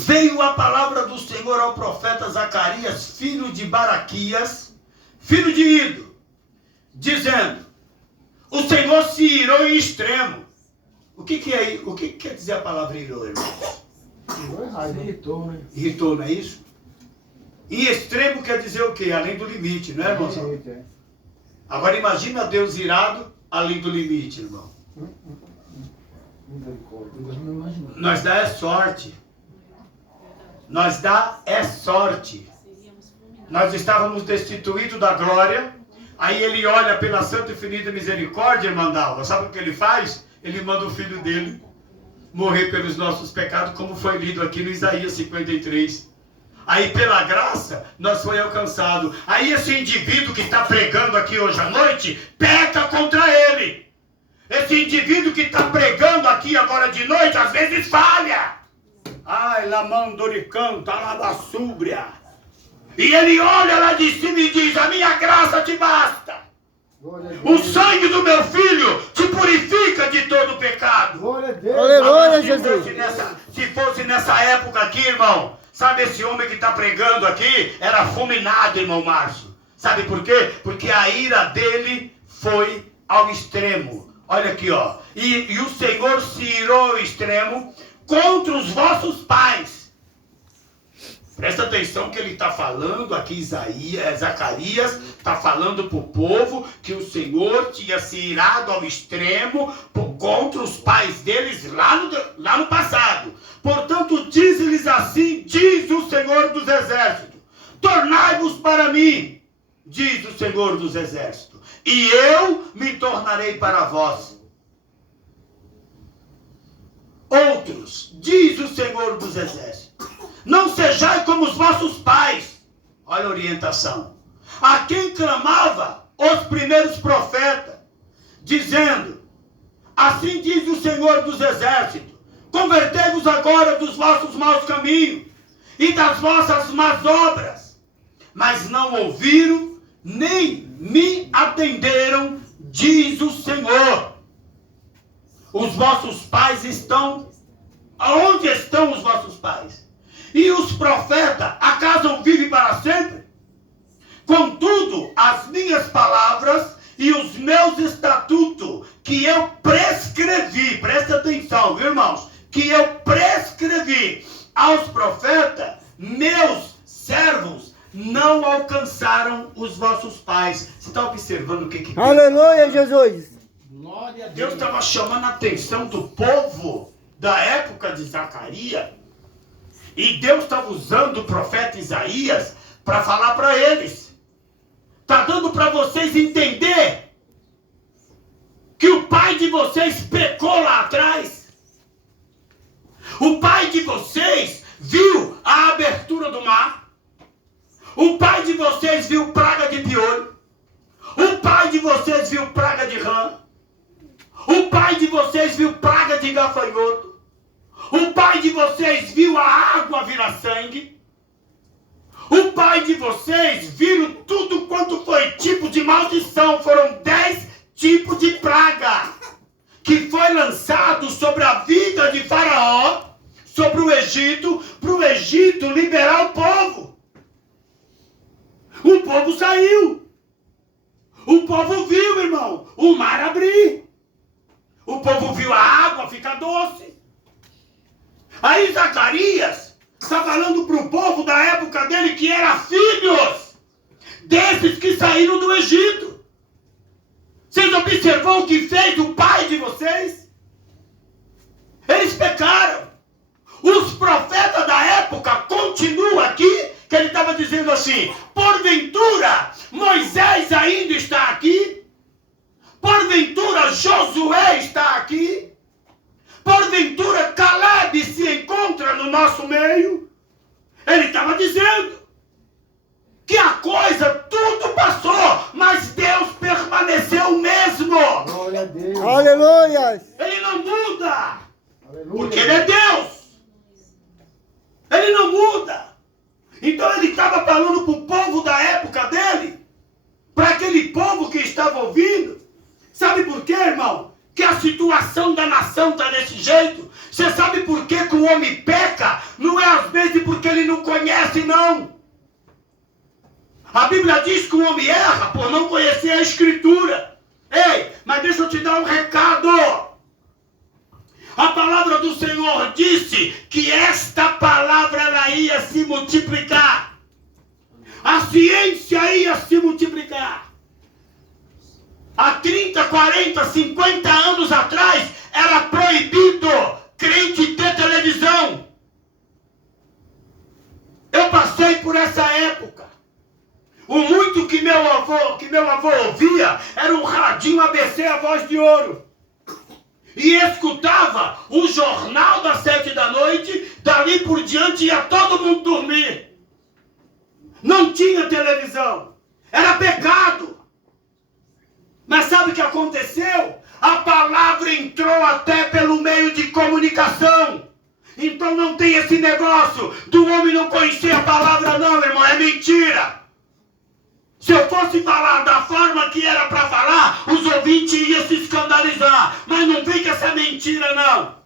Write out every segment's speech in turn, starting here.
veio a palavra do Senhor ao profeta Zacarias, filho de Baraquias, filho de Ido, dizendo: o Senhor se irou em extremo. O que quer dizer a palavra irou, irmãos? Irritou, né? Irritou, não é isso? Em extremo quer dizer o quê? Além do limite, não é, irmão? Agora imagina Deus irado além do limite, irmão. Nós dá é sorte. Nós dá é sorte. Nós estávamos destituídos da glória. Aí ele olha pela santa e infinita misericórdia, irmã Dalva. Sabe o que ele faz? Ele manda o filho dele morrer pelos nossos pecados, como foi lido aqui no Isaías 53. Aí pela graça, nós foi alcançado. Aí esse indivíduo que está pregando aqui hoje à noite, peca contra ele. Esse indivíduo que está pregando aqui agora de noite, às vezes falha. Ai, lamandoricanta, lavassúbria. E ele olha lá de cima e diz: a minha graça te basta. O sangue do meu filho te purifica de todo pecado. Glória a Deus. Aleluia, Jesus. Se fosse nessa época aqui, irmão, sabe esse homem que está pregando aqui, era fulminado, irmão Márcio. Sabe por quê? Porque a ira dele foi ao extremo. Olha aqui, ó. E o Senhor se irou ao extremo contra os vossos pais. Presta atenção que ele está falando aqui, Zacarias está falando para o povo que o Senhor tinha se irado ao extremo contra os pais deles lá no passado. Portanto, diz-lhes assim, diz o Senhor dos Exércitos: tornai-vos para mim, diz o Senhor dos Exércitos, e eu me tornarei para vós. Outros, diz o Senhor dos Exércitos: não sejais como os vossos pais. Olha a orientação. A quem clamava os primeiros profetas, dizendo: assim diz o Senhor dos Exércitos, convertei-vos agora dos vossos maus caminhos e das vossas más obras. Mas não ouviram, nem me atenderam, diz o Senhor. Os vossos pais estão... Aonde estão os vossos pais? E os profetas, acaso vivem para sempre? Contudo, as minhas palavras e os meus estatutos que eu prescrevi, presta atenção, viu, irmãos? Que eu prescrevi aos profetas, meus servos, não alcançaram os vossos pais. Você está observando o que Aleluia, Jesus. Glória a Deus. Deus estava chamando a atenção do povo da época de Zacarias. E Deus estava usando o profeta Isaías para falar para eles. Está dando para vocês entender que o pai de vocês pecou lá atrás. O pai de vocês viu a abertura do mar. O pai de vocês viu praga de piolho. O pai de vocês viu praga de rã. O pai de vocês viu praga de gafanhoto. O pai de vocês viu a água virar sangue. O pai de vocês viram tudo quanto foi tipo de maldição. Foram 10 tipos de praga que foi lançado sobre a vida de Faraó, sobre o Egito, para o Egito liberar o povo. O povo saiu. O povo viu, irmão, o mar abrir. O povo viu a água ficar doce. Aí Zacarias está falando para o povo da época dele que eram filhos desses que saíram do Egito. Vocês observou o que fez o pai de vocês? Eles pecaram. Os profetas da época continuam aqui, que ele estava dizendo assim: porventura Moisés ainda está aqui? Porventura Josué está aqui? Porventura Caleb se encontra no nosso meio? Ele estava dizendo que a coisa tudo passou, mas Deus permaneceu o mesmo. Glória a Deus. Aleluia. Ele não muda. Aleluia. Porque ele é Deus. Ele não muda. Então ele estava falando para o povo da época dele, para aquele povo que estava ouvindo. Sabe por quê, irmão? Que a situação da nação está desse jeito. Você sabe por quê que o homem peca? Não é as vezes porque ele não conhece, não. A Bíblia diz que o homem erra por não conhecer a Escritura. Ei, mas deixa eu te dar um recado. A palavra do Senhor disse que esta palavra ela ia se multiplicar. A ciência ia se multiplicar. Há 30, 40, 50 anos atrás, era proibido crente ter televisão. Eu passei por essa época. O muito que meu avô ouvia era um radinho ABC A Voz de Ouro. E escutava o jornal das 7 da noite, dali por diante ia todo mundo dormir. Não tinha televisão. Era pecado. Mas sabe o que aconteceu? A palavra entrou até pelo meio de comunicação. Então não tem esse negócio do homem não conhecer a palavra, não, irmão. É mentira. Se eu fosse falar da forma que era para falar, os ouvintes iam se escandalizar. Mas não vem com essa mentira, não.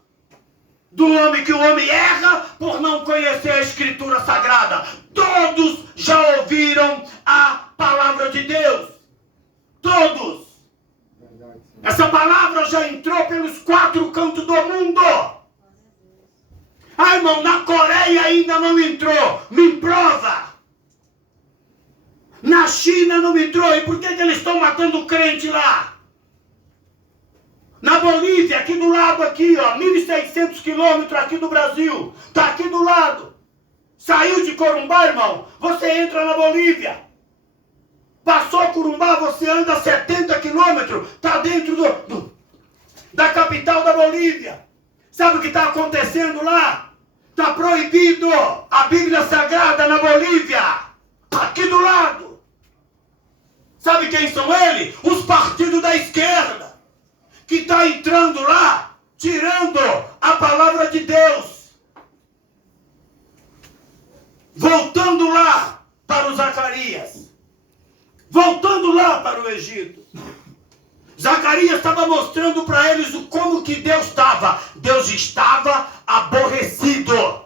Do homem que o homem erra por não conhecer a Escritura Sagrada. Todos já ouviram a palavra de Deus. Todos. Essa palavra já entrou pelos 4 cantos do mundo. Ah, irmão, na Coreia ainda não entrou. Me prova. Na China não entrou. E por que eles estão matando crente lá? Na Bolívia, aqui do lado, aqui, ó, 1.600 quilômetros aqui do Brasil. Está aqui do lado. Saiu de Corumbá, irmão, você entra na Bolívia. Passou Corumbá, você anda 70 quilômetros, está dentro da capital da Bolívia. Sabe o que está acontecendo lá? Está proibido a Bíblia Sagrada na Bolívia. Aqui do lado. Sabe quem são eles? Os partidos da esquerda. Que está entrando lá, tirando a palavra de Deus. Voltando lá para o Zacarias. Voltando lá para o Egito. Zacarias estava mostrando para eles como que Deus estava. Deus estava aborrecido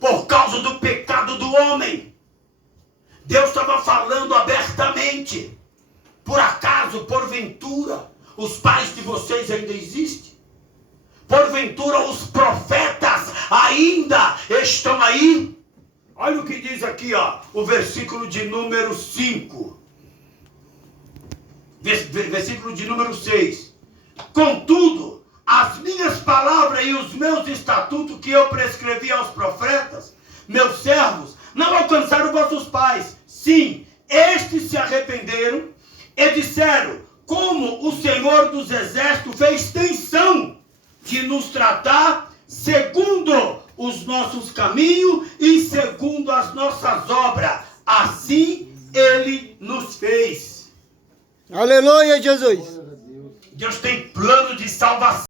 por causa do pecado do homem. Deus estava falando abertamente. Por acaso, porventura, os pais de vocês ainda existem? Porventura, os profetas ainda estão aí? Olha o que diz aqui, ó, o versículo de número 5. Versículo de número 6. Contudo, as minhas palavras e os meus estatutos que eu prescrevi aos profetas, meus servos, não alcançaram vossos pais. Sim, estes se arrependeram e disseram, como o Senhor dos Exércitos fez tensão de nos tratar segundo os nossos caminhos e segundo as nossas obras. Assim Ele nos fez. Aleluia, Jesus. Deus tem plano de salvação.